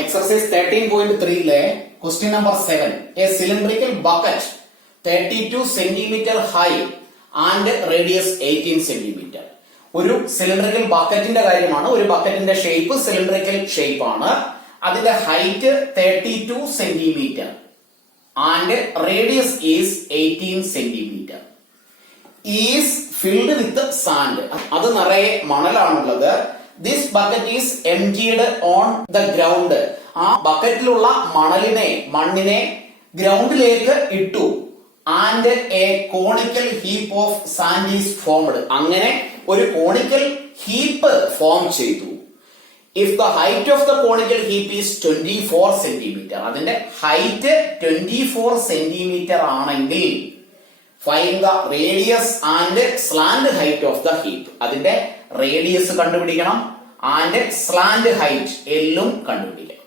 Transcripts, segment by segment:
Exercise 13.3 question number 7. A cylindrical bucket 32 centimeter high and radius 18 centimeter. ഒരു cylindrical ബക്കറ്റിന്റെ കാര്യമാണ്. ഒരു ബക്കറ്റിന്റെ ഷേപ്പ് സിലിണ്ടറിക്കൽ ഷേപ്പ് ആണ്. അതിന്റെ height 32 centimetre and radius is 18 centimetre. Is filled with sand. അത് നിറയെ മണലാണുള്ളത്. This bucket is emptied on the ground. ആ ബക്കറ്റിലുള്ള മണ്ണിനെ ഗ്രൗണ്ടിലേക്ക് ഇട്ടു. And a conical heap of sand is formed. അങ്ങനെ ഒരു കോണിക്കൽ ഹീപ്പ് ഫോം ചെയ്തു. If the height of the conical heap is 24 centimetre, അതിന്റെ ഹൈറ്റ് 24 സെന്റിമീറ്റർ ആണെങ്കിൽ find the radius and slant height of the heap. അതിന്റെ radius കണ്ടുപിടിക്കണം, and slant height എല്ലും കണ്ടുപിടിക്കണം.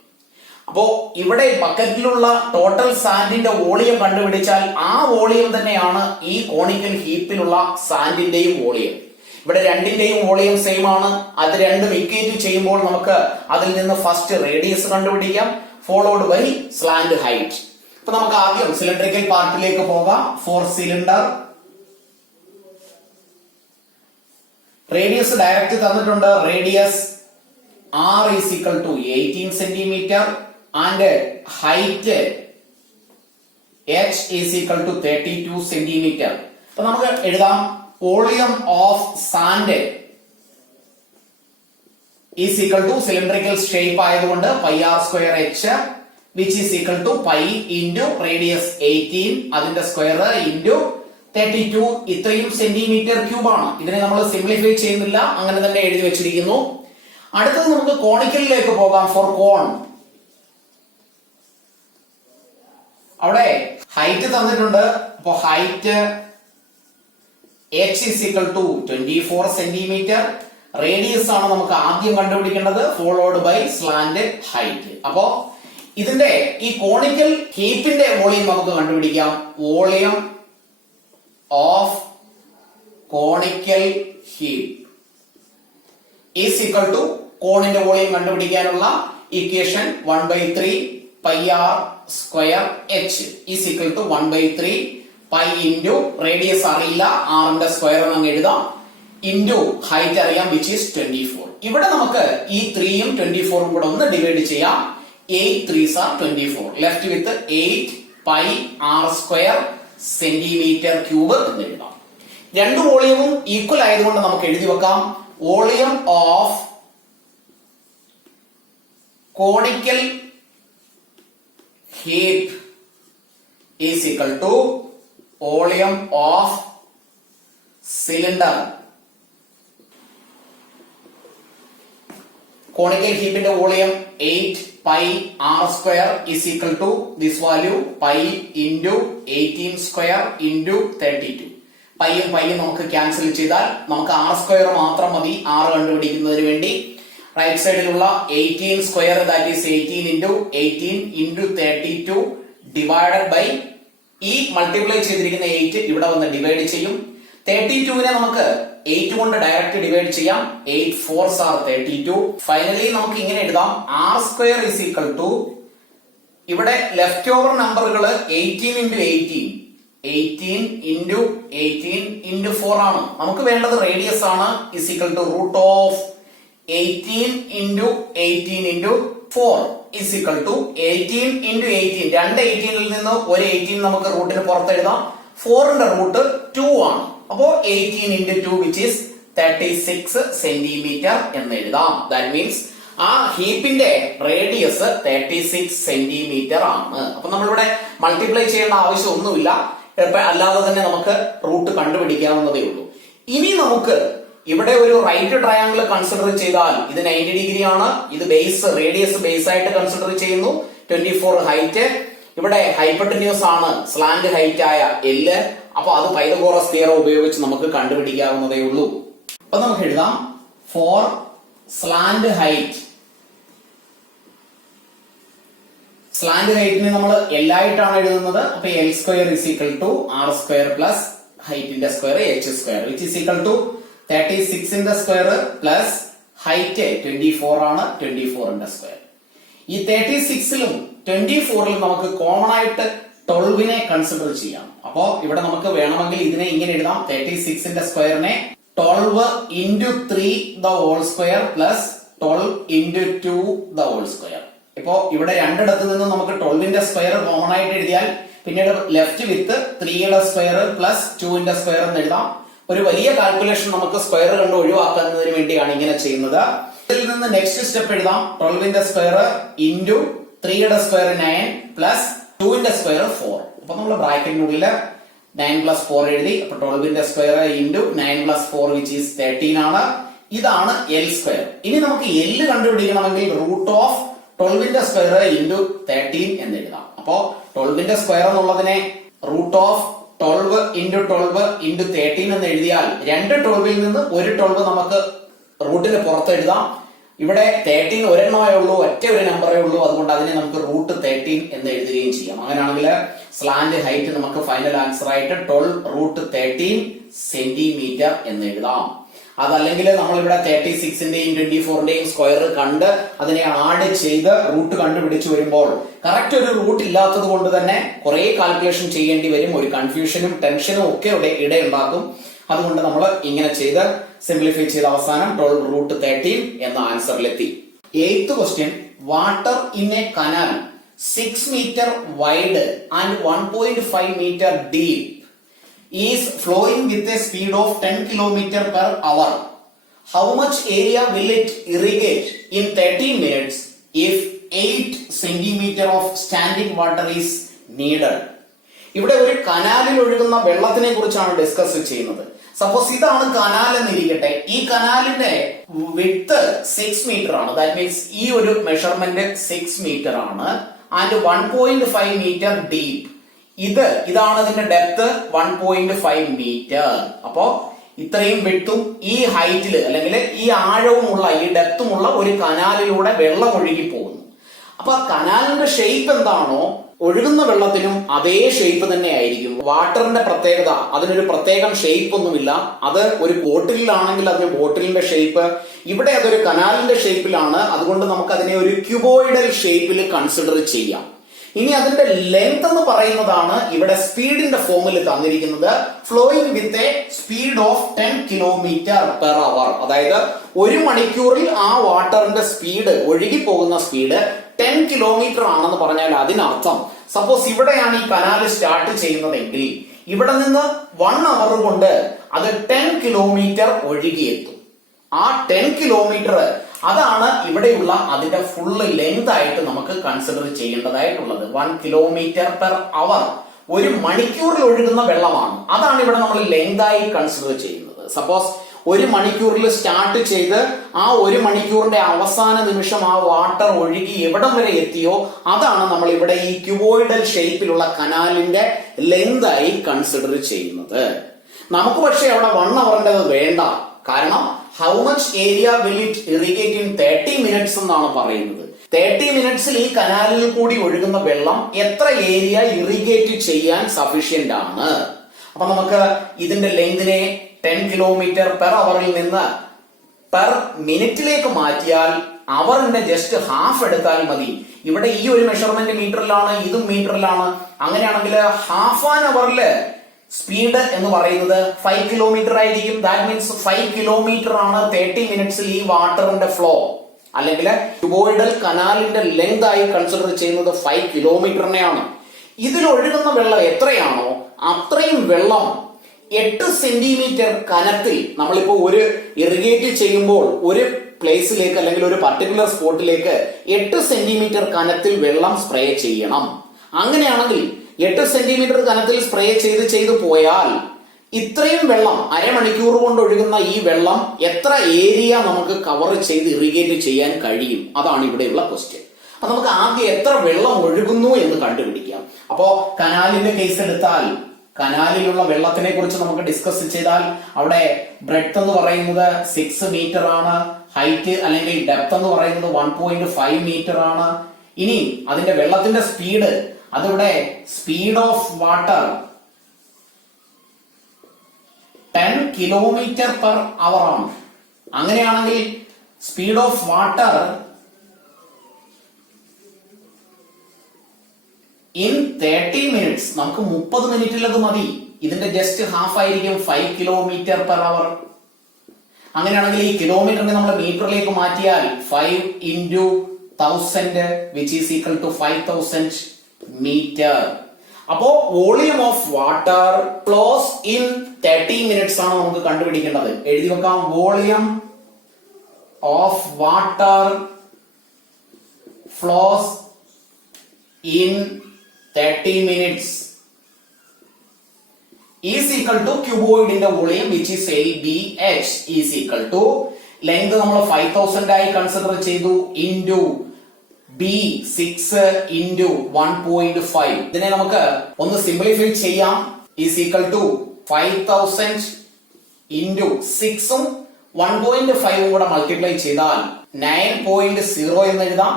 അപ്പോ ഇവിടെ ബക്കറ്റിലുള്ള ടോട്ടൽ സാൻഡിന്റെ വോളിയം കണ്ടുപിടിച്ചാൽ ആ വോളിയം തന്നെയാണ് ഈ കോണിക്കൽ ഹീപ്പിലുള്ള സാൻഡിന്റെയും വോളിയം. ഇവിടെ രണ്ടിന്റെയും വോളിയം സെയിം ആണ്. അത് രണ്ടും ഇക്വേറ്റ് ചെയ്യുമ്പോൾ നമുക്ക് അതിൽ നിന്ന് ഫസ്റ്റ് റേഡിയസ് കണ്ടുപിടിക്കാം, ഫോളോഡ് ബൈ സ്ലാന്റ് ഹൈറ്റ്. അപ്പൊ നമുക്ക് ആദ്യം സിലിണ്ടറിക്കൽ പാർട്ടിലേക്ക് പോകാം. ഫോർ സിലിണ്ടർ റേഡിയസ് ഡയറക്റ്റ് തന്നിട്ടുണ്ട്. Radius R is equal to 18 centimeter and height H is equal to 32 centimeter. അപ്പൊ നമുക്ക് എഴുതാം volume of sand is equal to cylindrical shape ആയതുകൊണ്ട് pi r square h which is equal to pi into radius 18 അതിന്റെ square into 32. ഇത്രയും centimetre cube ആണ്. ഇതിനെ നമ്മൾ simplify ചെയ്യുന്നില്ല, അങ്ങനെ തന്നെ എഴുതി വെച്ചിരിക്കുന്നു. അടുത്തത് നമുക്ക് കോണിക്കലിലേക്ക് പോകാം. ഫോർ കോൺ അവിടെ ഹൈറ്റ് തന്നിട്ടുണ്ട്. അപ്പോ height H is equal to 24 centimetre. Radius ആണ് നമുക്ക് ആദ്യം കണ്ടുപിടിക്കേണ്ടത്, ഫോളോഡ് ബൈ സ്ലാന്റ് ഹൈറ്റ്. അപ്പോ ഇതിന്റെ ഈ കോണിക്കൽ ഹീപ്പിന്റെ വോളിയം നമുക്ക് കണ്ടുപിടിക്കാം. Volume of conical heap is equal to കോണിന്റെ വോളിയം കണ്ടുപിടിക്കാനുള്ള equation 1/3 pi r square h is equal to 1/3 pi into radius അറിയില്ല, ആറിന്റെ സ്ക്വയർ എന്ന് എഴുതാം, ഇൻറ്റു ഹൈറ്റ് അറിയാം വിച്ച് ഈസ് 24. ഇവിടെ നമുക്ക് ഈ 3ഉം 24ഉം കൂടെ ഒന്ന് ഡിവൈഡ് ചെയ്യാം. 8 3s are 24. Left with 8 pi r square centimetre cube എന്ന് എഴുതാം. രണ്ട് വോളിയവും ഈക്വൽ ആയതുകൊണ്ട് നമുക്ക് എഴുതി വെക്കാം. Volume of conical heap is equal to volume of cylinder. Conical ഹീപ്പിന്റെ volume 8 pi r square is equal to this value pi into 18 square into 32. പൈയും നമുക്ക് ക്യാൻസൽ ചെയ്താൽ നമുക്ക് ആർ സ്ക്വയർ മാത്രം മതി ആർ കണ്ടുപിടിക്കുന്നതിന് വേണ്ടി. റൈറ്റ് സൈഡിലുള്ള 18 square that is 18 into 18 into 32 divided by ഈ മൾട്ടിപ്ലൈ ചെയ്തിരിക്കുന്ന 8 ഇവിടെ വന്ന് ഡിവൈഡ് ചെയ്യും. 32നെ നമുക്ക് 8 കൊണ്ട് ഡയറക്റ്റ് ഡിവൈഡ് ചെയ്യാം. 8 4s are 32. ഫൈനലി നമുക്ക് ഇങ്ങനെ എഴുതാം. R square is equal to ഇവിടെ ലെഫ്റ്റ് ഓവർ നമ്പറുകൾ 18 ഇൻറ്റു 18 18 ഇൻറ്റു 18 ഇൻറ്റു 4 ആണ്. നമുക്ക് വേണ്ടത് റേഡിയസ് ആണ്. Is equal to root of 18 into 18 into 4 is equal to 18 into 18. രണ്ട് 18ൽ നിന്ന് ഒരു 18 നമുക്ക് റൂട്ടിന് പുറത്ത് എഴുതാം. 4ന്റെ റൂട്ട് 2 ആണ്. അപ്പോ 18 ഇൻറ്റു 2 വിച്ച് ഈസ് 36 സെന്റിമീറ്റർ എന്ന് എഴുതാം. ദാറ്റ് മീൻസ് ആ ഹീപ്പിന്റെ റേഡിയസ് 36 സെന്റിമീറ്റർ ആണ്. അപ്പൊ നമ്മളിവിടെ മൾട്ടിപ്ലൈ ചെയ്യേണ്ട ആവശ്യം ഒന്നുമില്ല, അല്ലാതെ തന്നെ നമുക്ക് റൂട്ട് കണ്ടുപിടിക്കാവുന്നതേ ഉള്ളൂ. ഇനി നമുക്ക് ഇവിടെ ഒരു റൈറ്റ് ട്രയാങ്കിൾ കൺസിഡർ ചെയ്താൽ ഇത് 90 ഡിഗ്രി ആണ്. ഇത് ബേസ് റേഡിയസ് ബേസ് ആയിട്ട് കൺസിഡർ ചെയ്യുന്നു. 24 ഹൈറ്റ്, ഇവിടെ ഹൈപ്പട്ടന്യൂസ് ആണ് സ്ലാന്റ് ഹൈറ്റ് ആയ എല്ല്. അപ്പൊ അത് പൈതഗോറസ് തിയറം ഉപയോഗിച്ച് നമുക്ക് കണ്ടുപിടിക്കാവുന്നതേ ഉള്ളൂ. അപ്പൊ നമുക്ക് എഴുതാം ഫോർ സ്ലാന്റ് ഹൈറ്റ്. സ്ലാന്റ് ഹൈറ്റിനെ നമ്മൾ എല്ലായിട്ടാണ് എഴുതുന്നത്. അപ്പൊ l square is equal to r square plus ഹൈറ്റിന്റെ square h square which is equal to 36ന്റെ സ്ക്വയർ പ്ലസ് ഹൈറ്റ് 24 ആണ്, 24ന്റെ സ്ക്വയർ. ഈ 36ലും 24ലും നമുക്ക് കോമൺ ആയിട്ട് 12നെ കൺസിഡർ ചെയ്യാം. അപ്പോ ഇവിടെ നമുക്ക് വേണമെങ്കിൽ ഇതിനെ ഇങ്ങനെ എഴുതാം. 36ന്റെ സ്ക്വയറിനെ 12 into 3 the whole square plus 12 into 2 the whole square. ഇപ്പോ ഇവിടെ രണ്ടിടത്ത് നിന്ന് നമുക്ക് 12ന്റെ സ്ക്വയർ കോമൺ ആയിട്ട് എഴുതിയാൽ പിന്നീട് ലെഫ്റ്റ് വിത്ത് 3യുടെ സ്ക്വയർ പ്ലസ് 2ന്റെ സ്ക്വയർ എന്ന് എഴുതാം. ഒരു വലിയ കാൽക്കുലേഷൻ നമുക്ക് സ്ക്വയർ കണ്ട് ഒഴിവാക്കുന്നതിന് വേണ്ടിയാണ് ഇങ്ങനെ ചെയ്യുന്നത്. ഇതിൽ നിന്ന് നെക്സ്റ്റ് സ്റ്റെപ്പ് എഴുതാം. 12ന്റെ സ്ക്വയർ ഇൻറ്റു 3യുടെ സ്ക്വയർ 9 പ്ലസ് 2ന്റെ സ്ക്വയർ 4. അപ്പൊ നമ്മൾ ബ്രാക്കറ്റിനുള്ളിൽ 9 പ്ലസ് 4 എഴുതി. അപ്പൊ 12ന്റെ square into 9 plus 4 which is 13 ആണ്. ഇതാണ് എൽ സ്ക്വയർ. ഇനി നമുക്ക് എൽ കണ്ടുപിടിക്കണമെങ്കിൽ റൂട്ട് ഓഫ് 12ന്റെ സ്ക്വയർ ഇൻറ്റു 13 എന്ന് എഴുതാം. അപ്പോ 12ന്റെ സ്ക്വയർ എന്നുള്ളതിനെ റൂട്ട് ഓഫ് 12 ഇൻറ്റു 12 ഇൻറ്റു 13 എന്ന് എഴുതിയാൽ രണ്ട് 12ൽ നിന്ന് ഒരു 12 നമുക്ക് റൂട്ടിന് പുറത്ത് എഴുതാം. ഇവിടെ 13 ഒരെണ്ണമേ ഉള്ളൂ, ഒറ്റ ഒരു നമ്പറേ ഉള്ളൂ. അതുകൊണ്ട് അതിനെ നമുക്ക് റൂട്ട് 13 എന്ന് എഴുതുകയും ചെയ്യാം. അങ്ങനെയാണെങ്കിൽ സ്ലാന്റ് ഹൈറ്റ് നമുക്ക് ഫൈനൽ ആൻസർ ആയിട്ട് 12 റൂട്ട് 13 സെന്റിമീറ്റർ എന്ന് എഴുതാം. അതല്ലെങ്കിൽ നമ്മളിവിടെ 36ന്റെയും 24ന്റെയും സ്ക്വയർ കണ്ട് അതിനെ ആഡ് ചെയ്ത് റൂട്ട് കണ്ടുപിടിച്ചു വരുമ്പോൾ കറക്റ്റ് ഒരു റൂട്ട് ഇല്ലാത്തത് കൊണ്ട് തന്നെ കുറെ കാൽക്കുലേഷൻ ചെയ്യേണ്ടി വരും. ഒരു കൺഫ്യൂഷനും ടെൻഷനും ഒക്കെ ഇടയുണ്ടാക്കും. അതുകൊണ്ട് നമ്മൾ ഇങ്ങനെ ചെയ്ത് സിംപ്ലിഫൈ ചെയ്ത അവസാനം 12 റൂട്ട് 13 എന്ന ആൻസറിലെത്തി. 8th question. Water in A canal 6 meter wide and 1.5 meter deep is flowing with a speed of 10 km per hour. How much area will it irrigate in 30 minutes if 8 centimeter of standing water is needed? ഇവിടെ ഒരു കനാലിൽ ഒഴുകുന്ന വെള്ളത്തിനെ കുറിച്ചാണ് discuss ചെയ്യുന്നത്. Suppose ഇതാണ് canal എന്നിരിക്കട്ടെ. ഈ കനാലിന്റെ വിഡ്ത്ത് 6 മീറ്റർ ആണ്. ദാറ്റ് മീൻസ് ഈ ഒരു മെഷർമെന്റ് 6 മീറ്റർ ആണ്. And 1.5 metre deep. ഇതാണ് ഇതിന്റെ ഡെപ്ത് 1.5 മീറ്റർ. അപ്പോ ഇത്രയും വിഡ്ത്തും ഈ ഹൈറ്റിൽ അല്ലെങ്കിൽ ഈ ആഴവുമുള്ള ഈ ഡെപ്തുമുള്ള ഒരു കനാലിലൂടെ വെള്ളം ഒഴുകി പോകുന്നു. അപ്പൊ കനാലിന്റെ ഷേപ്പ് എന്താണോ ഒഴുകുന്ന വെള്ളത്തിനും അതേ ഷേപ്പ് തന്നെ ആയിരിക്കും. വാട്ടറിന്റെ പ്രത്യേകത, അതിനൊരു പ്രത്യേകം ഷേപ്പ് ഒന്നുമില്ല. അത് ഒരു ബോട്ടിലാണെങ്കിൽ അതിന് ബോട്ടിലിന്റെ ഷേപ്പ്, ഇവിടെ അതൊരു കനാലിന്റെ ഷേപ്പിലാണ്. അതുകൊണ്ട് നമുക്ക് അതിനെ ഒരു ക്യൂബോയിഡൽ ഷേപ്പിൽ കൺസിഡർ ചെയ്യാം. ഇനി അതിന്റെ ലെങ്ത് എന്ന് പറയുന്നതാണ് ഇവിടെ സ്പീഡിന്റെ ഫോമിൽ തന്നിരിക്കുന്നത്. Flowing with a speed of 10 kilometre per hour. അതായത് ഒരു മണിക്കൂറിൽ ആ വാട്ടറിന്റെ സ്പീഡ്, ഒഴുകി പോകുന്ന സ്പീഡ് 10 കിലോമീറ്റർ ആണെന്ന് പറഞ്ഞാൽ അതിനർത്ഥം സപ്പോസ് ഇവിടെയാണ് ഈ കനാൽ സ്റ്റാർട്ട് ചെയ്യുന്നതെങ്കിൽ ഇവിടെ നിന്ന് 1 അവർ കൊണ്ട് അത് 10 കിലോമീറ്റർ ഒഴുകിയെത്തും. ആ 10 കിലോമീറ്റർ അതാണ് ഇവിടെയുള്ള അതിന്റെ ഫുള്ള് ലെങ്ത് ആയിട്ട് നമുക്ക് കൺസിഡർ ചെയ്യേണ്ടതായിട്ടുള്ളത്. 1 കിലോമീറ്റർ പെർ അവർ, ഒരു മണിക്കൂറിൽ ഒഴുകുന്ന വെള്ളമാണ്. അതാണ് ഇവിടെ നമ്മൾ ലെങ്ത് ആയി കൺസിഡർ ചെയ്യുന്നത്. സപ്പോസ് ഒരു മണിക്കൂറിൽ സ്റ്റാർട്ട് ചെയ്ത് ആ ഒരു മണിക്കൂറിന്റെ അവസാന നിമിഷം ആ വാട്ടർ ഒഴുകി എവിടം വരെ എത്തിയോ അതാണ് നമ്മൾ ഇവിടെ ഈ ക്യൂബോയിഡൽ ഷേപ്പിലുള്ള കനാലിന്റെ ലെങ്ത് ആയി കൺസിഡർ ചെയ്യുന്നത്. നമുക്ക് പക്ഷെ അവിടെ 1 അവറിൻ്റെത് വേണ്ട. കാരണം how much area will it irrigate in 30 minutes എന്നാണ് പറയുന്നത്. 30 minutesൽ ഈ കനാലിൽ കൂടി ഒഴുകുന്ന വെള്ളം എത്ര ഏരിയ ഇറിഗേറ്റ് ചെയ്യാൻ സഫീഷ്യന്റ് ആണ്. അപ്പൊ നമുക്ക് ഇതിന്റെ ലെങ്തിനെ 10 കിലോമീറ്റർ പെർ അവറിൽ നിന്ന് പെർ മിനിറ്റിലേക്ക് മാറ്റിയാൽ അവറിന്റെ ജസ്റ്റ് ഹാഫ് എടുത്താൽ മതി. ഇവിടെ ഈ ഒരു മെഷർമെന്റ് മീറ്ററിലാണ്, ഇതും മീറ്ററിലാണ്. അങ്ങനെയാണെങ്കിൽ ഹാഫ് ആൻ അവറില് സ്പീഡ് എന്ന് പറയുന്നത് 5 കിലോമീറ്റർ ആയിരിക്കും. ദാറ്റ് മീൻസ് 5 കിലോമീറ്റർ ആണ് 30 minutesൽ ഈ വാട്ടറിന്റെ ഫ്ലോ. അല്ലെങ്കിൽ ക്യൂബോയിഡൽ കനാലിന്റെ ലെങ്ത് ആയി കൺസിഡർ ചെയ്യുന്നത് 5 കിലോമീറ്ററിനെയാണ്. ഇതിൽ ഒഴുകുന്ന വെള്ളം എത്രയാണോ അത്രയും വെള്ളം 8 സെന്റിമീറ്റർ കനത്തിൽ നമ്മളിപ്പോ ഒരു ഇറിഗേറ്റ് ചെയ്യുമ്പോൾ ഒരു പ്ലേസിലേക്ക് അല്ലെങ്കിൽ ഒരു പർട്ടിക്കുലർ സ്പോട്ടിലേക്ക് 8 സെന്റിമീറ്റർ കനത്തിൽ വെള്ളം സ്പ്രേ ചെയ്യണം. അങ്ങനെയാണെങ്കിൽ 8 സെന്റിമീറ്റർ കനത്തിൽ സ്പ്രേ ചെയ്ത് പോയാൽ ഇത്രയും വെള്ളം അരമണിക്കൂർ കൊണ്ട് ഒഴുകുന്ന ഈ വെള്ളം എത്ര ഏരിയ നമുക്ക് കവർ ചെയ്ത് ഇറിഗേറ്റ് ചെയ്യാൻ കഴിയും? അതാണ് ഇവിടെയുള്ള ക്വസ്റ്റ്യൻ. അപ്പൊ നമുക്ക് ആദ്യം എത്ര വെള്ളം ഒഴുകുന്നു എന്ന് കണ്ടുപിടിക്കാം. അപ്പോ കനാലിന്റെ കേസ് എടുത്താൽ കനാലിലുള്ള വെള്ളത്തിനെ കുറിച്ച് നമുക്ക് ഡിസ്കസ് ചെയ്താൽ അവിടെ ബ്രെഡ്ത്ത് എന്ന് പറയുന്നത് 6 മീറ്റർ ആണ്. ഹൈറ്റ് അല്ലെങ്കിൽ ഡെപ്ത് എന്ന് പറയുന്നത് 1.5 മീറ്റർ ആണ്. ഇനി അതിന്റെ വെള്ളത്തിന്റെ സ്പീഡ്, അതിവിടെ speed of water 10 kilometre per hour ആണ്. അങ്ങനെയാണെങ്കിൽ speed of water in 30 minutes. നമുക്ക് 30 മിനിറ്റിൽ അത് മതി. ഇതിന്റെ ജസ്റ്റ് ഹാഫ് ആയിരിക്കും 5 കിലോമീറ്റർ പെർ അവർ. അങ്ങനെയാണെങ്കിൽ ഈ കിലോമീറ്ററിനെ നമ്മൾ മീറ്ററിലേക്ക് മാറ്റിയാൽ 5 into 1000 which is equal to 5000 meter. അപ്പോ volume of water flows in 30 minutes ആണ് നമുക്ക് കണ്ടുപിടിക്കേണ്ടത്. എഴുതി വെക്കാം. Volume of water flows in 30 minutes is equal to cuboid volume which is LBH is equal to length നമ്മൾ 5000 ആയി കൺസിഡർ ചെയ്തു into B 6 into 1.5. ഇതിനെ നമുക്ക് ഒന്ന് സിംപ്ലിഫൈ ചെയ്യാം. is equal to 5000 into 6 1.5 കൂടെ മൾട്ടിപ്ലൈ ചെയ്താൽ 9.0 എന്ന് എഴുതാം.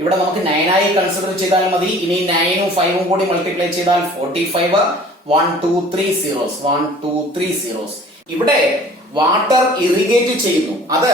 ഇവിടെ നമുക്ക് 9 ആയി കൺസിഡർ ചെയ്താൽ മതി. ഇനി 9ഉം 5ഉം കൂടി മൾട്ടിപ്ലൈ ചെയ്താൽ 45. 1 2 3 zeros 1 2 3 zeros. ഇവിടെ വാട്ടർ ഇറിഗേറ്റ് ചെയ്യുന്നു. അത്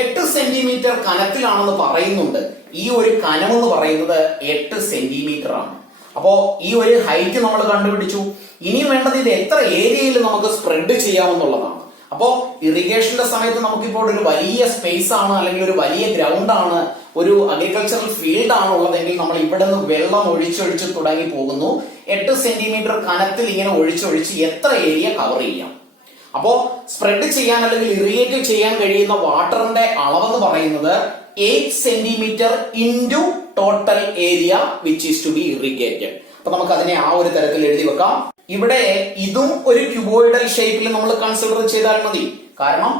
8 സെന്റിമീറ്റർ കനത്തിലാണെന്ന് പറയുന്നുണ്ട്. ഈ ഒരു കനം എന്ന് പറയുന്നത് 8 സെന്റിമീറ്റർ ആണ്. അപ്പോ ഈ ഒരു ഹൈറ്റ് നമ്മൾ കണ്ടുപിടിച്ചു. ഇനി വേണ്ടത് ഇത് എത്ര ഏരിയയിൽ നമുക്ക് സ്പ്രെഡ് ചെയ്യാമെന്നുള്ളതാണ്. അപ്പോ ഇറിഗേഷന്റെ സമയത്ത് നമുക്കിപ്പോൾ ഒരു വലിയ സ്പേസ് ആണ്, അല്ലെങ്കിൽ ഒരു വലിയ ഗ്രൗണ്ട് ആണ്, ഒരു അഗ്രികൾച്ചറൽ ഫീൽഡ് ആണ് ഉള്ളതെങ്കിൽ നമ്മൾ ഇവിടെ നിന്ന് വെള്ളം ഒഴിച്ചൊഴിച്ച് തുടങ്ങി പോകുന്നു. 8 സെന്റിമീറ്റർ കനത്തിൽ ഇങ്ങനെ ഒഴിച്ചൊഴിച്ച് എത്ര ഏരിയ കവർ ചെയ്യാം. അപ്പോ സ്പ്രെഡ് ചെയ്യാൻ അല്ലെങ്കിൽ ഇറിഗേറ്റ് ചെയ്യാൻ കഴിയുന്ന വാട്ടറിന്റെ അളവെന്ന് പറയുന്നത് 8 centimetre into total area which is to be irrigated. അപ്പൊ നമുക്ക് അതിനെ ആ ഒരു തരത്തിൽ എഴുതി വെക്കാം. ഇവിടെ ഇതും ഒരു ക്യൂബോയിഡൽ ഷേപ്പിൽ നമ്മൾ കൺസിഡർ ചെയ്താൽ മതി. കാരണം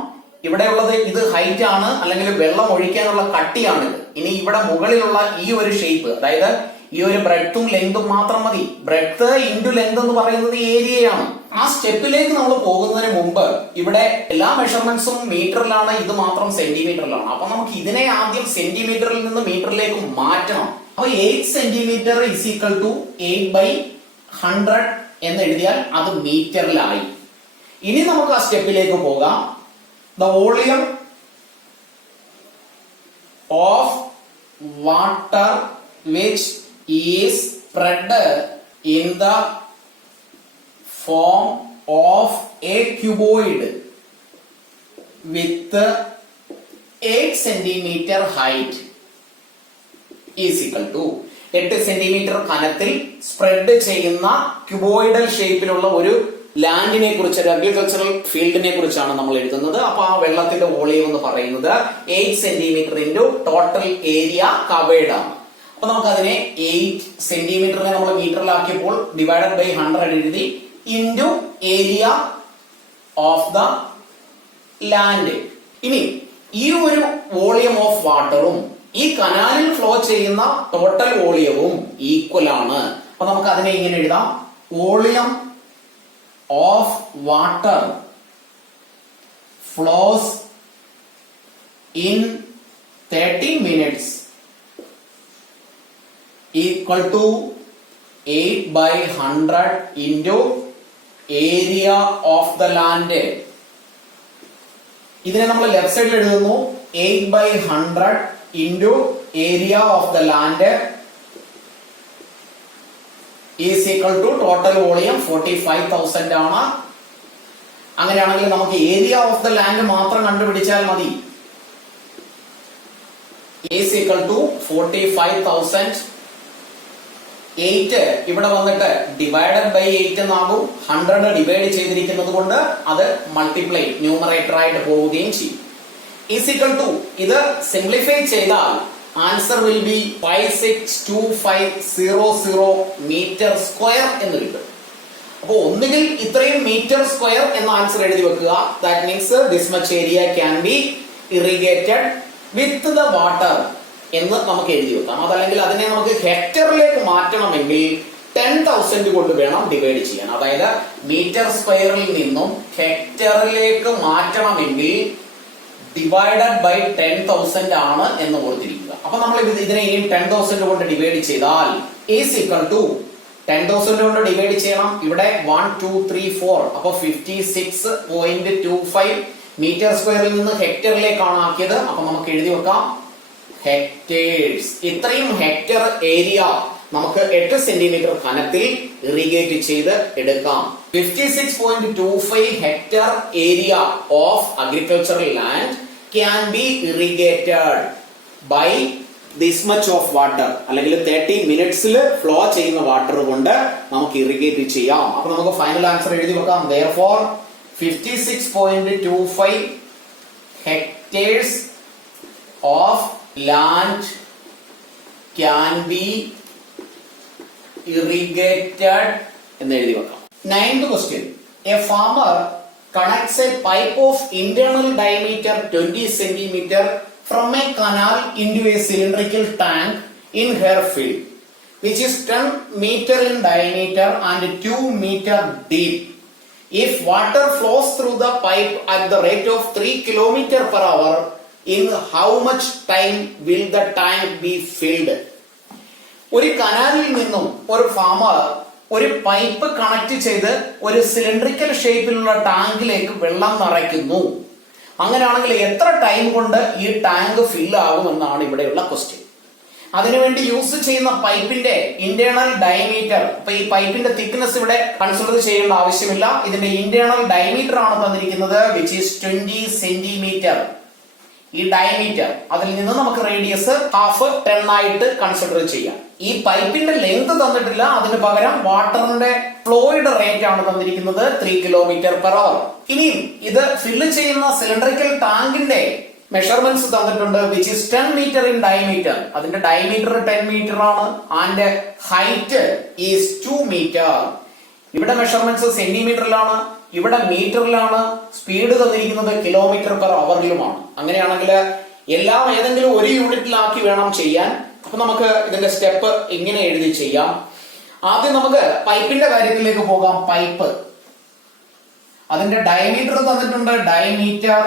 ഇവിടെ ഉള്ളത് ഇത് ഹൈറ്റ് ആണ്, അല്ലെങ്കിൽ വെള്ളം ഒഴിക്കാനുള്ള കട്ടിയാണിത്. ഇനി ഇവിടെ മുകളിലുള്ള ഈ ഒരു ഷേപ്പ്, അതായത് ഈ ഒരു ബ്രെഡ്ത്തും ലെങ്തും മാത്രം മതി. ബ്രെഡ്ത്ത് ഇൻറ്റു ലെങ്ത് എന്ന് പറയുന്നത് ഏരിയയാണ്. ആ സ്റ്റെപ്പിലേക്ക് നമ്മൾ പോകുന്നതിന് മുമ്പ് ഇവിടെ എല്ലാ മെഷർമെന്റ്സും മീറ്ററിലാണ്, ഇത് മാത്രം സെന്റിമീറ്ററിലാണ്. അപ്പൊ നമുക്ക് ഇതിനെ ആദ്യം സെന്റിമീറ്ററിൽ നിന്ന് മീറ്ററിലേക്ക് മാറ്റണം. അപ്പൊ 8 സെന്റിമീറ്റർ ഇസ് ഈക്വൽ ടു 8/100 എന്ന് എഴുതിയാൽ അത് മീറ്ററിലായി. ഇനി നമുക്ക് ആ സ്റ്റെപ്പിലേക്ക് പോകാം. The volume of water which is spread in the form of a cuboid with 8 centimeter height is equal to 8 centimetre കനത്തിൽ സ്പ്രെഡ് ചെയ്യുന്ന ക്യൂബോയിഡൽ ഷേപ്പിലുള്ള ഒരു ലാൻഡിനെ കുറിച്ച്, ഒരു അഗ്രികൾച്ചറൽ ഫീൽഡിനെ കുറിച്ചാണ് നമ്മൾ എഴുതുന്നത്. അപ്പൊ ആ വെള്ളത്തിന്റെ വോളിയം എന്ന് പറയുന്നത് 8 centimetre into total area covered ആണ്. അപ്പൊ നമുക്ക് അതിനെ 8 സെന്റിമീറ്ററിനെ നമ്മൾ മീറ്ററിലാക്കിയപ്പോൾ ഡിവൈഡഡ് ബൈ 100 എഴുതി into area of the land. ഇനി ഈ ഒരു വോളിയം ഓഫ് വാട്ടറും ഈ കനാലിൽ ഫ്ലോ ചെയ്യുന്ന ടോട്ടൽ വോളിയവും ഈക്വൽ ആണ്. അപ്പൊ നമുക്ക് അതിനെ ഇങ്ങനെ എഴുതാം. Volume of water flows in 30 minutes equal to 8/100 into area of the land. ഇതിനെ നമ്മൾ ലെഫ്റ്റ് സൈഡിൽ എഴുതുന്നു. 8/100 into area of the land is equal to total volume 45,000 ആണ്. അങ്ങനെയാണെങ്കിൽ നമുക്ക് ഏരിയ ഓഫ് ദ ലാൻഡ് മാത്രം കണ്ടുപിടിച്ചാൽ മതി. is equal to 45,000. 8 ഇവിടെ വന്നിട്ട് ഡിവൈഡഡ് ബൈ 8 എന്നാകും. 100 ഡിവൈഡ് ചെയ്തിരിക്കുന്നത് കൊണ്ട് അത് മൾട്ടിപ്ലൈ ന്യൂമറേറ്റർ ആയിട്ട് പോവുകയും ചെയ്യും. ഈസ് ഈക്വൽ ടു ഇത് സിംപ്ലിഫൈ ചെയ്താൽ answer will be 562500 metre square എന്ന് കിട്ടും. അപ്പൊ ഒന്നുകിൽ ഇത്രയും മീറ്റർ സ്ക്വയർ എന്ന ആൻസർ എഴുതി വെക്കുക. That means this much area can be irrigated with the water എന്ന് നമുക്ക് എഴുതി വെക്കാം. അതല്ലെങ്കിൽ അതിനെ നമുക്ക് ഹെക്ടറിലേക്ക് മാറ്റണമെങ്കിൽ 10,000 കൊണ്ട് വേണം ഡിവൈഡ് ചെയ്യാൻ. അതായത് മീറ്റർ സ്ക്വയറിൽ നിന്നും ഹെക്ടറിലേക്ക് മാറ്റണമെങ്കിൽ ഡിവൈഡഡ് ബൈ 10,000 ആണ് എന്ന് കൊടുത്തിരിക്കുക. അപ്പൊ നമ്മൾ ഇതിനെ ഇനിയും 10,000 കൊണ്ട് ഡിവൈഡ് ചെയ്താൽ ഈസ് ഈക്വൽ ടു 10,000 കൊണ്ട് ഡിവൈഡ് ചെയ്യണം. ഇവിടെ 1 2 3 4 അപ്പൊ 56.25 മീറ്റർ സ്ക്വയറിൽ നിന്ന് ഹെക്ടറിലേക്കാണ് ആക്കിയത്. അപ്പൊ നമുക്ക് എഴുതി വെക്കാം ഹെക്ടേഴ്സ്. ഇത്രയും ഹെക്ടർ ഏരിയ നമുക്ക് 8 സെന്റിമീറ്റർ കനത്തിൽ ഇറിഗേറ്റ് ചെയ്ത് എടുക്കാം. 56.25 hectare area of agricultural land can be irrigated by this much of water. അല്ലെങ്കിൽ 30 മിനിറ്റ്സിൽ ഫ്ലോ ചെയ്യുന്ന വാട്ടർ കൊണ്ട് നമുക്ക് ഇറിഗേറ്റ് ചെയ്യാം. അപ്പൊ നമുക്ക് ഫൈനൽ ആൻസർ എഴുതി വെക്കാം. Therefore 56.25 hectares of land can be irrigated എന്ന് എഴുതി വെക്കാം. 9th question. A farmer connects a pipe of internal diameter 20 centimeter from a canal into a cylindrical tank in her field, which is 10 meter in diameter and 2 meter deep. If water flows through the pipe at the rate of 3 kilometer per hour, in how much time will the tank be filled? ഒരു കനാലിൽ നിന്നും ഒരു farmer ഒരു pipe connect ചെയ്ത് ഒരു cylindrical ഷേപ്പിലുള്ള ടാങ്കിലേക്ക് വെള്ളം നിറയ്ക്കുന്നു. അങ്ങനെയാണെങ്കിൽ എത്ര ടൈം കൊണ്ട് ഈ ടാങ്ക് ഫില്ല് ആകുമെന്നാണ് ഇവിടെയുള്ള ക്വസ്റ്റ്യൻ. അതിനുവേണ്ടി യൂസ് ചെയ്യുന്ന പൈപ്പിന്റെ ഇന്റേണൽ ഡയമീറ്റർ, അപ്പൊ ഈ പൈപ്പിന്റെ തിക്നെസ് ഇവിടെ കൺസിഡർ ചെയ്യേണ്ട ആവശ്യമില്ല. ഇതിന്റെ ഇന്റേണൽ ഡയമീറ്റർ ആണ് തന്നിരിക്കുന്നത്, വിച്ച് ഈസ് 20 സെന്റിമീറ്റർ. ഈ ഡയമീറ്റർ, അതിൽ നിന്ന് നമുക്ക് റേഡിയസ് ഹാഫ് 10 ആയിട്ട് കൺസിഡർ ചെയ്യാം. ഈ പൈപ്പിന്റെ ലെങ്ത് തന്നിട്ടില്ല, അതിന് പകരം വാട്ടറിന്റെ ഫ്ലോയുടെ റേറ്റ് ആണ് തന്നിരിക്കുന്നത് 3 കിലോമീറ്റർ പെർ അവർ. ഇനിയും ഇത് ഫില്ല് ചെയ്യുന്ന സിലിണ്ടറിക്കൽ ടാങ്കിന്റെ മെഷർമെന്റ്സ് തന്നിട്ടുണ്ട്, which is 10 metre in diameter. അതിന്റെ ഡയമീറ്റർ 10 മീറ്റർ ആണ് ആൻഡ് ഹൈറ്റ് ഈസ് 2 മീറ്റർ. ഇവിടെ മെഷർമെന്റ്സ് സെന്റിമീറ്ററിലാണ്, ഇവിടെ മീറ്ററിലാണ്, സ്പീഡ് തന്നിരിക്കുന്നത് കിലോമീറ്റർ പെർ അവറിലുമാണ്. അങ്ങനെയാണെങ്കിൽ എല്ലാം ഏതെങ്കിലും ഒരു യൂണിറ്റിലാക്കി വേണം ചെയ്യാൻ. അപ്പൊ നമുക്ക് ഇതിന്റെ സ്റ്റെപ്പ് ഇങ്ങനെ എഴുതി ചെയ്യാം. ആദ്യം നമുക്ക് പൈപ്പിന്റെ കാര്യത്തിലേക്ക് പോകാം. പൈപ്പ്, അതിന്റെ ഡയമീറ്റർ തന്നിട്ടുണ്ട്, diameter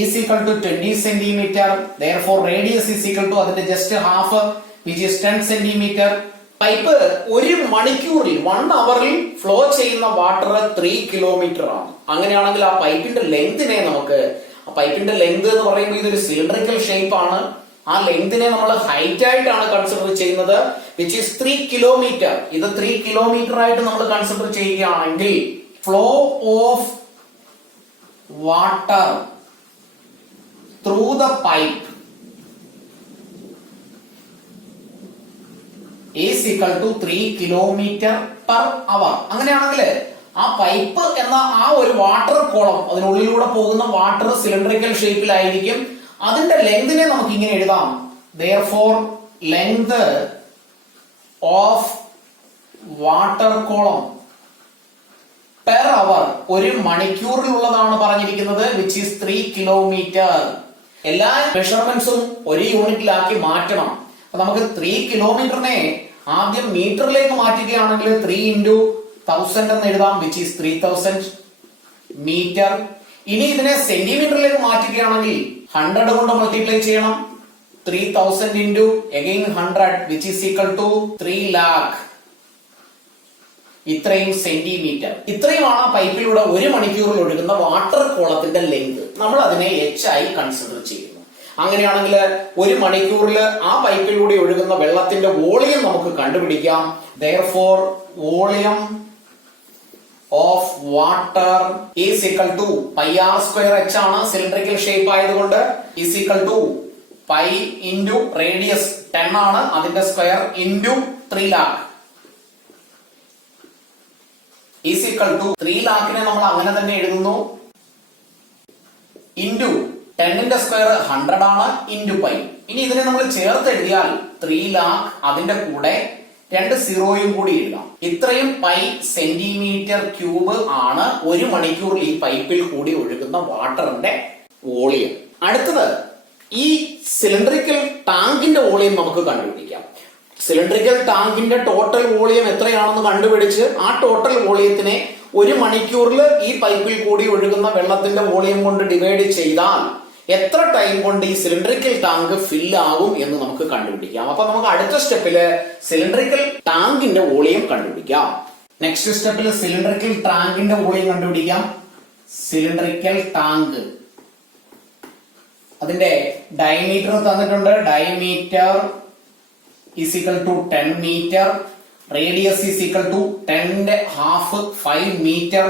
is equal to 20 centimetre. therefore radius is equal to അതിന്റെ just half, which is 10 centimetre. Pipe ഒരു മണിക്കൂറിൽ 1 അവറിൽ ഫ്ലോ ചെയ്യുന്ന വാട്ടർ 3 കിലോമീറ്റർ ആണ്. അങ്ങനെയാണെങ്കിൽ ആ പൈപ്പിന്റെ ലെങ്തിനെ നമുക്ക്, ആ പൈപ്പിന്റെ ലെങ്ത് എന്ന് പറയുമ്പോൾ ഇതൊരു സിലിണ്ടറിക്കൽ ഷേപ്പ് ആണ്, ആ ലെങ്തിനെ നമ്മൾ ഹൈറ്റ് ആയിട്ടാണ് കൺസിഡർ ചെയ്യുന്നത്, വിച്ച് ഈസ് 3 കിലോമീറ്റർ. ഇത് 3 കിലോമീറ്റർ ആയിട്ട് നമ്മൾ കൺസിഡർ ചെയ്യുകയാണെങ്കിൽ flow of water through the pipe is equal to 3 kilometre per hour. അങ്ങനെയാണെങ്കിൽ ആ പൈപ്പ് എന്ന ആ ഒരു വാട്ടർ കോളം, അതിനുള്ളിലൂടെ പോകുന്ന വാട്ടർ സിലിണ്ടറിക്കൽ ഷേപ്പിലായിരിക്കും. അതിന്റെ ലെങ്തിനെ നമുക്ക് ഇങ്ങനെ എഴുതാം. therefore length of water column per hour, ഒരു മണിക്കൂറിലുള്ളതാണ് പറഞ്ഞിരിക്കുന്നത്, വിച്ച് ഈസ് 3 കിലോമീറ്റർ. എല്ലാ മെഷർമെന്റ്സും ഒരു യൂണിറ്റിലാക്കി മാറ്റണം. അപ്പൊ നമുക്ക് 3 കിലോമീറ്ററിനെ ആദ്യം മീറ്ററിലേക്ക് മാറ്റുകയാണെങ്കിൽ 3 into 1000 എന്ന് എഴുതാം, വിച്ച് ഈസ് 3000 മീറ്റർ. ഇനി ഇതിനെ സെന്റിമീറ്ററിലേക്ക് മാറ്റുകയാണെങ്കിൽ 100 കൊണ്ട് മൾട്ടിപ്ലൈ ചെയ്യണം. 3000 into again 100, which is equal to 3 lakh. ഇത്രയും സെന്റിമീറ്റർ. ഇത്രയുമാണ് പൈപ്പിലൂടെ ഒരു മണിക്കൂറിൽ ഒഴുകുന്ന വാട്ടർ കോളത്തിന്റെ ലെങ്ത്. നമ്മൾ അതിനെ h ആയി കൺസിഡർ ചെയ്യുന്നു. അങ്ങനെയാണെങ്കിൽ ഒരു മണിക്കൂറിൽ ആ പൈപ്പിലൂടെ ഒഴുകുന്ന വെള്ളത്തിന്റെ വോളിയം നമുക്ക് കണ്ടുപിടിക്കാം. therefore volume of water is equal to pi r square h ആണ്, സിലിണ്ടറിക്കൽ ഷേപ്പ് ആയതുകൊണ്ട്, is equal to pi into radius 10 ആണ്, അതിന്റെ square into 3 lakh is equal to 3 lakhനെ നമ്മൾ അങ്ങനെ തന്നെ എഴുതുന്നു, ഇൻറ്റു 10ന്റെ സ്ക്വയർ 100 ആണ്, ഇൻറ്റു പൈ. ഇനി ഇതിനെ നമ്മൾ ചേർത്ത് എഴുതിയാൽ 3 lakh, അതിന്റെ കൂടെ 2 സീറോയും കൂടി എഴുതാം. ഇത്രയും പൈ സെന്റിമീറ്റർ ക്യൂബ് ആണ് ഒരു മണിക്കൂറിൽ ഈ പൈപ്പിൽ കൂടി ഒഴുകുന്ന വാട്ടറിന്റെ വോളിയം. അടുത്തത് ഈ സിലിണ്ടറിക്കൽ ടാങ്കിന്റെ വോളിയം നമുക്ക് കണ്ടുപിടിക്കാം. സിലിണ്ടറിക്കൽ ടാങ്കിന്റെ ടോട്ടൽ വോളിയം എത്രയാണെന്ന് കണ്ടുപിടിച്ച് ആ ടോട്ടൽ വോളിയത്തിനെ ഒരു മണിക്കൂറിൽ ഈ പൈപ്പിൽ കൂടി ഒഴുകുന്ന വെള്ളത്തിന്റെ വോളിയം കൊണ്ട് ഡിവൈഡ് ചെയ്താൽ എത്ര ടൈം കൊണ്ട് ഈ സിലിണ്ടറിക്കൽ ടാങ്ക് ഫിൽ ആകും എന്ന് നമുക്ക് കണ്ടുപിടിക്കാം. അപ്പൊ നമുക്ക് അടുത്ത സ്റ്റെപ്പില് സിലിണ്ടറിക്കൽ ടാങ്കിന്റെ വോളിയം കണ്ടുപിടിക്കാം. നെക്സ്റ്റ് സ്റ്റെപ്പിൽ സിലിണ്ടറിക്കൽ ടാങ്കിന്റെ വോളിയം കണ്ടുപിടിക്കാം. സിലിണ്ടറിക്കൽ ടാങ്ക്, അതിന്റെ ഡയമീറ്റർ തന്നിട്ടുണ്ട്, diameter is equal to 10 meter. Radius is equal to 10 half 5 meter.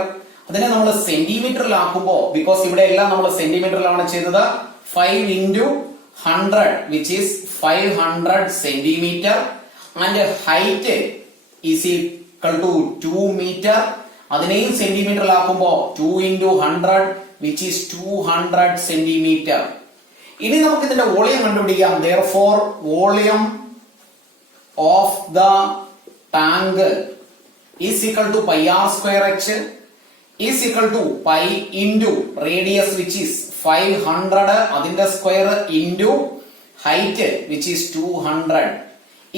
അതിനെ നമ്മൾ സെന്റിമീറ്ററിലാക്കുമ്പോ ബിക്കോസ് ഇവിടെ എല്ലാം നമ്മൾ സെന്റിമീറ്ററിലാണ് ചെയ്തത് 5 into 100 which is 500 centimeter and height is equal to 2 meter. അതിനെയും സെന്റിമീറ്ററിലാക്കുമ്പോ 2 into 100 which is 200 centimeter. ഇനി നമുക്ക് ഇതിന്റെ വോളിയം കണ്ടുപിടിക്കാം. Therefore volume of the tank is equal to pi r square h is equal to pi into radius which is 500 അതിന്റെ square into height which is 200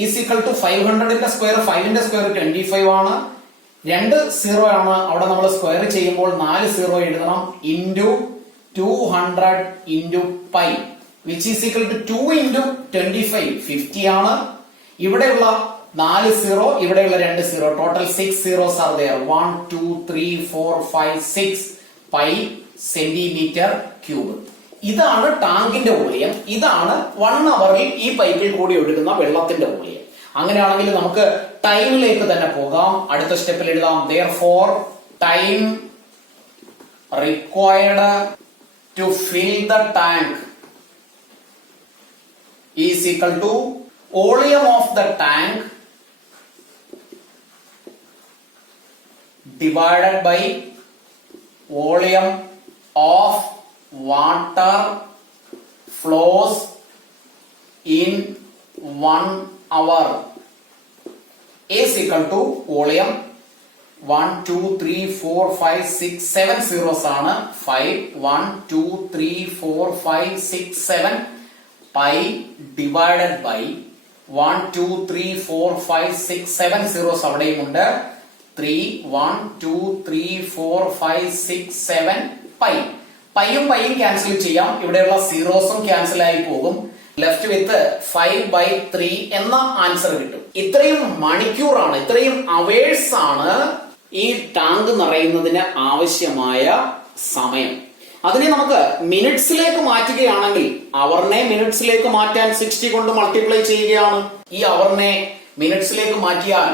is equal to 500 ന്റെ square 5 ന്റെ square 25 ആണ്. 2 0 ആണ്. അവിടെ നമ്മൾ square ചെയ്യുമ്പോൾ 4 0 എഴുതണം into 200 into pi which is equal to 2 into 25 50 ആണ്. ഇവിടെയുള്ള 4 0 ഇവിടെയുള്ള 2 0 total 6 zeros are there. 1 2 3 4 5 6 pi centimetre cube. ഇതാണ് ടാങ്കിന്റെ വോളിയം. ഇതാണ് 1 അവറിൽ ഈ പൈപ്പിൽ കൂടി ഒഴുകുന്ന വെള്ളത്തിന്റെ വോളിയം. അങ്ങനെയാണെങ്കിൽ നമുക്ക് ടൈമിലേക്ക് തന്നെ പോകാം. അടുത്ത സ്റ്റെപ്പിൽ എഴുതാം. Therefore time required to fill the tank is equal to volume of the tank divided by volume of water flows in 1 hour is equal to volume 1 2 3 4 5 6 7 zeros ആണ്. 5 1 2 3 4 5 6 7 pi divided by 1 2 3 4 5 6 7 zeros അവിടെയുമുണ്ട്. 3 1 2 3 4 5 6 7 pi. പൈയും പൈയും cancel ചെയ്യാം. ഇവിടെയുള്ള സീറോസും cancel ആയി പോകും. Left വിത്ത് 5/3 എന്ന answer കിട്ടും. ഇത്രയും മണിക്കൂറാണ്, ഇത്രയും അവേഴ്സ് ആണ് ഈ ടാങ്ക് നിറയുന്നതിന് ആവശ്യമായ സമയം. അതിനെ നമുക്ക് മിനിറ്റ്സിലേക്ക് മാറ്റുകയാണെങ്കിൽ അവറിനെ മിനിറ്റ്സിലേക്ക് മാറ്റാൻ 60 കൊണ്ട് മൾട്ടിപ്ലൈ ചെയ്യുകയാണ്. ഈ അവറിനെ മിനിറ്റ്സിലേക്ക് മാറ്റിയാൽ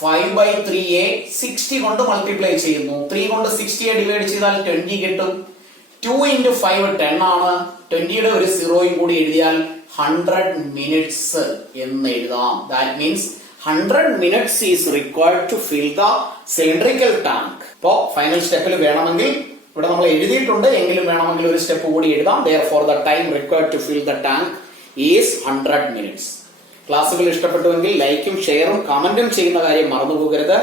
5/3യെ 60 കൊണ്ട് മൾട്ടിപ്ലൈ ചെയ്യുന്നു. 3 കൊണ്ട് 60യെ ഡിവൈഡ് ചെയ്താൽ 20 കിട്ടും. 2 into 5 10 ആണ്. 20യുടെ ഒരു സീറോയും കൂടി എഴുതിയാൽ 100 minutes എന്ന് എഴുതാം. That means 100 minutes is required to fill the cylindrical tank. ഇപ്പോ ഫൈനൽ സ്റ്റെപ്പിൽ വേണമെങ്കിൽ ഇവിടെ നമ്മൾ എഴുതിയിട്ടുണ്ട്, എങ്കിലും വേണമെങ്കിൽ ഒരു സ്റ്റെപ്പ് കൂടി എഴുതാം. Therefore the time required to fill the tank is 100 minutes. ക്ലാസ്സുകൾ ഇഷ്ടപ്പെട്ടുവെങ്കിൽ ലൈക്കും ഷെയറും കമന്റും ചെയ്യുന്ന കാര്യം മറന്നു പോകരുത്.